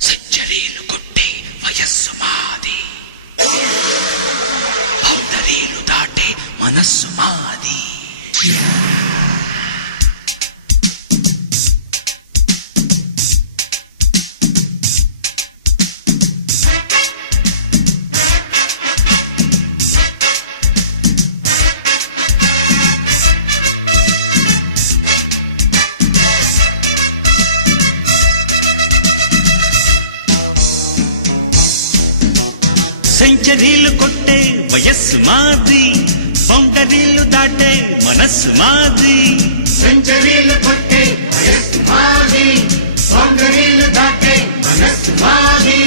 సెంచరీలు కొట్టే వయస్సు మాది, బౌండరీలు దాటే మనస్సు మాది. సెంచరీలు కొట్టే వయస్సు మాది, బౌండరీలు దాటే మనస్సు మాది. సెంచరీలు కొట్టే వయస్సు మాది, బౌండరీలు దాటే మనస్సు మాది.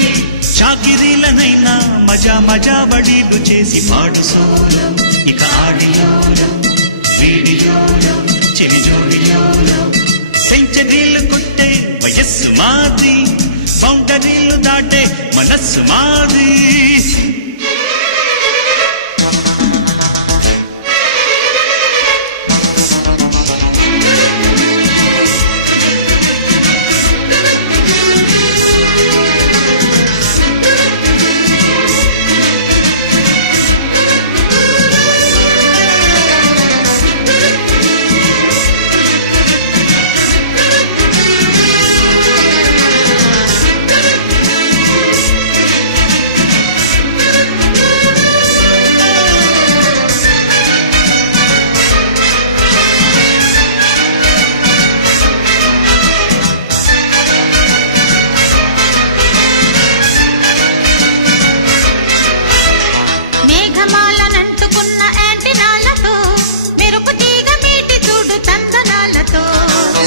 చాకిరీలనైనా మజా మజా బడీలు చేసి పాడు సోలో, ఇక ఆడియోలో వీడియోలో చెవిజోడియోలో. సెంచరీలు కొట్టే వయస్సు మాది, బౌండరీలు దాటే మనస్సు మాది.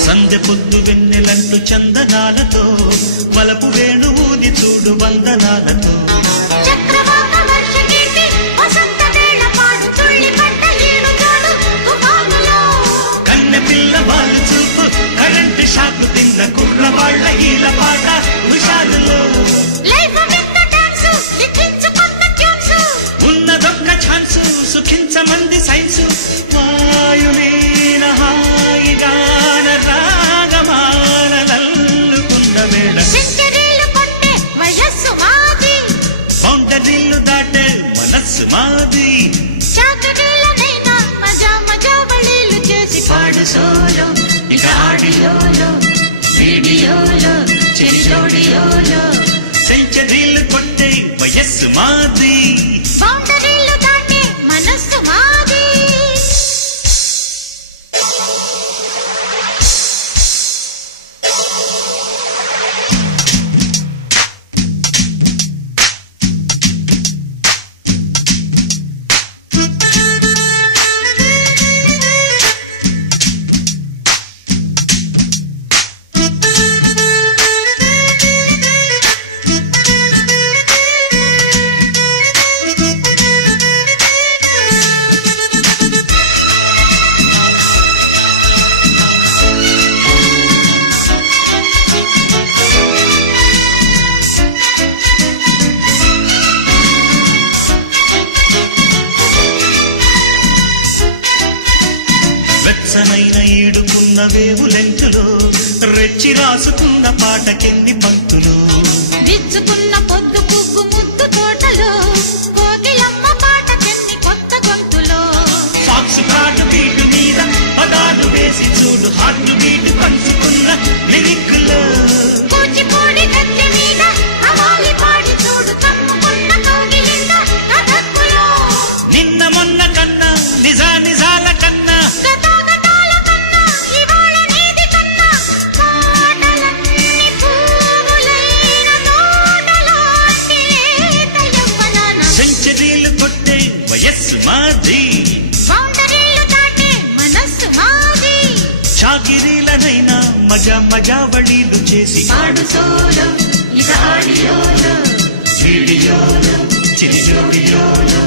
సంధ్య పొద్దు వెన్నెలంటూ చందనాలతో, వలపు వేణువుని చూడు వందనాలతో. కన్నె పిల్ల వాళ్ళు చూపు, కరెంటు షాకు తిన్న కుర్రవాళ్ల ఈల పాట హుషారులో. ఉన్నదొక్క ఛాన్సు, సుఖించమంది సైన్సు. వాయునీన హాయిగాన రాగమానలల్లుకున్న వేళ. సెంచరీలు కొట్టే వయస్సు మాది, బౌండరీలు దాటే మనస్సు మాది. చాకరీలనైనా మజా మజా బళీలు చేసి పాడు సోలో, ఇక ఆడియోలో వీడియోలో చెవిజోడియోలో. సెంచరీలు కొట్టే వయస్సు మాది, బౌండరీలు దాటే మనస్సు మాది. వెచ్చనైన ఈడుకున్న వేవు లెంకులో, రెచ్చి రాసుకున్న పాటకెన్ని పంక్తులు. విచ్చుకున్న పొద్దు పువ్వు ముద్దు తోటలో, కోకిలమ్మ పాటకెన్ని కొత్త గొంతులో. సాక్స్ పాట బీటు మీద పదాలు వేసి చూడు, హార్ట్ బీట్ పంచుకున్న లిరిక్లో. కూచిపూడి గద్దె మీద అవాలి పాడి చూడు, కమ్ముకున్న కౌగిలింద కథక్కులో. నిన్న మొన్న కన్నా నిజాల కన్నా, గతాగతాల కన్నా ఇవాళ నీది కన్నా, పాటలన్నీ పువ్వులైన తోటలాంటి లేత యవ్వనాన. సెంచరీలు కొట్టే వయస్సు మాది, బౌండరీలు దాటే మనస్సు మాది. చాకిరీలనైనా మజా మజా బడీలు చేసి పాడు సోలో, ఇక ఆడియోలో వీడియోలో చెవిజోడియోలో.